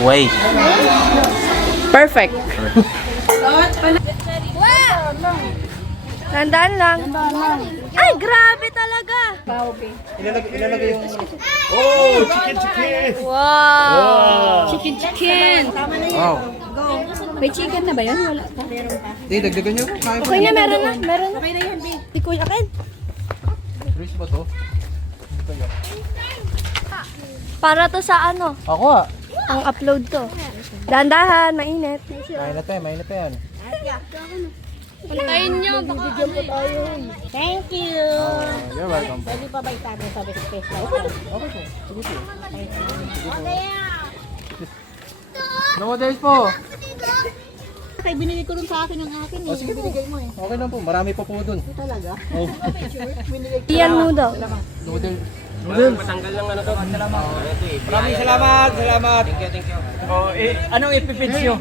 Way. Perfect. Tandaan lang. Ay, grabe talaga. Ilalagay yung... Oh! Chicken! Wow. Chicken. Tama na yun. Wow. May chicken na ba yun? Wala pa. Dagdagan nyo. Okay na, meron na. Meron na. Okay na yun, babe. Di ko akin. Chris ba to? Para to sa ano, Ako ah. ang upload to. Dahan-dahan, mainit. Mainit pa yan. Puntayin nyo, baka Thank you. You're welcome. Pwede pa ba itabi sa space light? Okay po. Sige po. No days po. Kaya binili ko rin sa akin ang akin eh. O sige, binigay mo eh. Okay lang po. Marami pa po dun. Talaga? Oh. Iyan mo daw. Noodle. Noodles. Matanggal lang ano to. Maraming salamat. Salamat. Thank you. Oh, anong ipipits nyo?